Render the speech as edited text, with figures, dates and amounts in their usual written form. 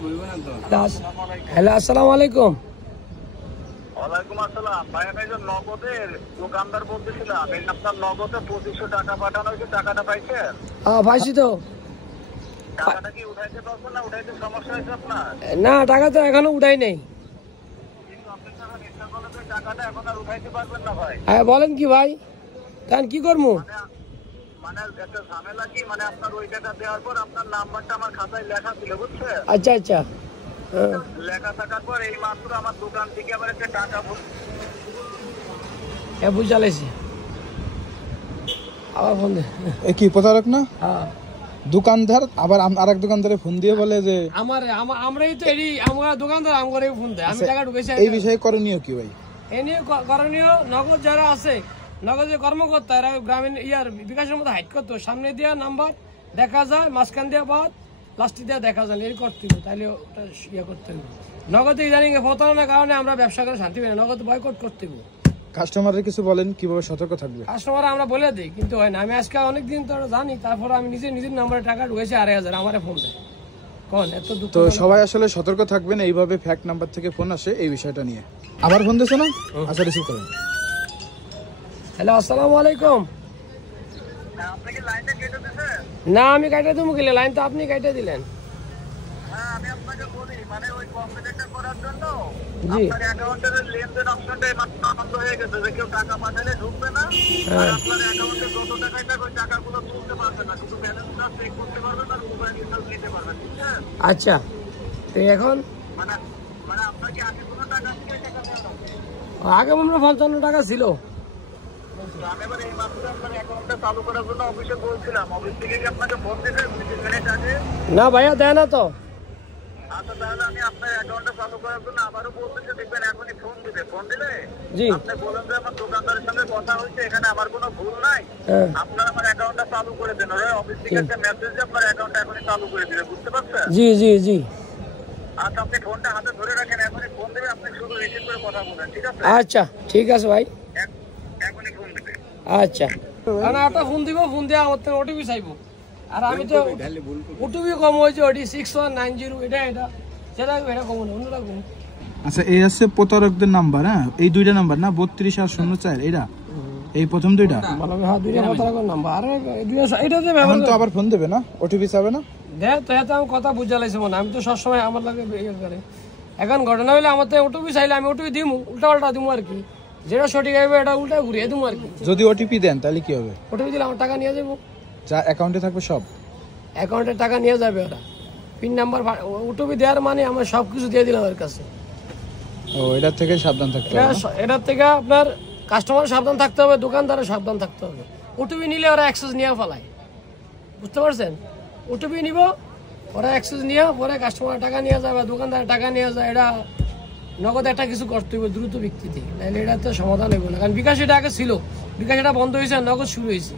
Hello, আসসালামু আলাইকুম। ওয়ালাইকুম আসসালাম। ভাই আমি একজন নগদের দোকানদার বলতেছিলাম। এই আপনার নগদে 2500 টাকা পাঠানো হয়েছে, টাকাটা পাইছেন? পাইছি তো। টাকাটা কি উঠাইতে পারছেন না উঠাইতে সমস্যা হয়েছে আপনার? না, টাকা তো এখনো উঠাই নাই। কিন্তু আপনি যখন ইচ্ছা করলে তো টাকাটা এখন আর উঠাইতে পারবেন না ভাই। হ্যাঁ বলেন কি ভাই, তাহলে কি করবো? মানে একটা ঝামেলা কি, মানে আপনার ওই টাকা দেওয়ার পর আপনার নাম্বারটা আমার খাতায় লেখা ছিল, বুঝছেন? আচ্ছা আচ্ছা, লেখা থাকার পর এই মাত্র আমার দোকান থেকে আবার একটা টাকা বুঝালেছি। আবার ফোন দে। কি প্রতারক না? হ্যাঁ, দোকানদার আবার আরেক দোকানদারে ফোন দিয়ে বলে যে আমরাই তো আমরা দোকানদার আমরাই ফোন দেয়। আমি টাকা ঢুকেছি। এই বিষয়ে করণীয় কি ভাই? এই নিয়ে করণীয়, নগদ যারা আছে, নগদের কর্মকর্তা, এরা গ্রামীণ বিকাশের মধ্যে হাইট করতো, সামনে দিয়ে নাম্বার দেখা যায়, মাঝখান দিয়ে বাদ, লাস্টে দিয়ে দেখা যায়, এর করতে হবে। তাহলে ওটা ইয়ে করতে হবে। নগদে ইদানিং প্রতারণার কারণে আমরা ব্যবসা করে শান্তি পাই না, নগদ বয়কট করতে হবে। কাস্টমারের কিছু বলেন কিভাবে সতর্ক থাকবে? কাস্টমার আমরা বলে দিই, কিন্তু হয় না। আমি আজকে অনেকদিন তো জানি, তারপর আমি নিজের নাম্বারে টাকা ঢুকেছি 2500, আমারে ফোন দেয়। কোন এত দুঃখ? তো সবাই আসলে সতর্ক থাকবেন, এইভাবে ফ্যাক নাম্বার থেকে ফোন আসে এই বিষয়টা নিয়ে। আবার ফোন দিয়েছো না? আচ্ছা, রিসিভ করেন। হ্যালো, আসসালামু আলাইকুম। আপনি কি লাইনটা কেটে দিয়েছেন? না, আমি কাটে দেবো কিলে, লাইন তো আপনি কাটে দিলেন। হ্যাঁ, আমি আপনাকে বলি, মানে ওই কম্পিউটারটা করার জন্য জি, আপনার অ্যাকাউন্টের লেনদেন অপশনটাই বন্ধ হয়ে গেছে, যে কেউ টাকা পাঠালে ঢুকবে না, আর আপনার অ্যাকাউন্টে যত টাকাই থাকবে ওই টাকাগুলো তুলতে পারবে না, শুধু ব্যালেন্সটা চেক করতে পারবেন আর মোবাইল রিচার্জ নিতে পারবেন, বুঝছেন? আচ্ছা। তো এখন মানে মানে আপনাকে আগে কোনো টাকা থেকে টাকা দেওয়া লাগবে? আগে মনে হয় 55 টাকা ছিল। আমি এবার এই মাসে আপনার অ্যাকাউন্টটা চালু করার জন্য অফিসে বলছিলাম, অফিস থেকে কি আপনাকে ফোন দিতে 2 মিনিট আগে? না ভাইয়া, দেয় না তো। আচ্ছা, তাহলে আমি আপনার অ্যাকাউন্টটা চালু করার জন্য আবারও বলতেছি, দেখবেন এখনই ফোন দিবে। ফোন দিলে জি, আপনি বলেন যে আমার দোকানদারের সঙ্গে কথা হয়েছে, এখানে আমার কোনো ভুল নাই, আপনার আমার অ্যাকাউন্টটা চালু করে দেন। ওরা অফিস থেকে একটা মেসেজ দিয়ে আপনার অ্যাকাউন্টটা এখনই চালু করে দিবে, বুঝতে পারছেন? জি জি জি। আচ্ছা, আপনি ফোনটা হাতে ধরে রাখেন, এখনই ফোন দেবে, আপনি শুধু রিসিভ করে কথা বলেন, ঠিক আছে? আচ্ছা ঠিক আছে ভাই। এখনই ফোন দেবে। আচ্ছা, না একটা ফোন দিব, ফোন দিয়ে আমার থেকে ওটিপি চাইবো। আর আমি তো ওটিপি কম হয়েছে, ওটি 6190, এটা সেটা কম না, অন্যটা কম। আচ্ছা, এই আছে প্রতারকদের নাম্বার। হ্যাঁ, এই দুইটা নাম্বার না, 32 আর 04, এইটা এই প্রথম দুইটা। হ্যাঁ, দুইটা প্রতারকের নাম্বার। আরে এটাতে এখন তো আবার ফোন দেবে না, ওটিপি চাবে না? দেখ তো, এত আমি কথা বুঝা লাইছি মনে, আমি তো সবসময় আমার লাগে ইয়ে করে। এখন ঘটনা হইলে আমার তো ওটিপি চাইলে আমি ওটিপি দিমু, উল্টা পাল্টা দিমু আর কি, যেটা সঠিক হবে এটা উল্টা ঘুরিয়ে দিমু আর কি। যদি ওটিপি দেন তাহলে কি হবে? ওটিপি দিলে আমার টাকা নিয়ে যাবো, যা অ্যাকাউন্টে থাকবে সব অ্যাকাউন্টে টাকা নিয়ে যাবে ওরা। পিন নাম্বার ওটিপি দেওয়ার মানে আমার সব কিছু দিয়ে দিলাম ওর কাছে। ও, এটার থেকে সাবধান থাকতে হবে। এটার থেকে আপনার কাস্টমার সাবধান থাকতে হবে, দোকানদারও সাবধান থাকতে হবে। ওটিপি নিলে ওরা অ্যাক্সেস নিয়ে ফেলায়, বুঝতে পারছেন? ওটিপি নিব, ওরা অ্যাক্সেস নিয়ে পরে কাস্টমার টাকা নিয়ে যায় বা দোকানদার টাকা নিয়ে যায়। এটা নগদ একটা কিছু করতে হবে দ্রুত ভিত্তিতে, নাহলে এটা তো সমাধান হইব না। কারণ বিকাশ এটা আগে ছিল, বিকাশ এটা বন্ধ হয়েছে, নগদ শুরু হয়েছে।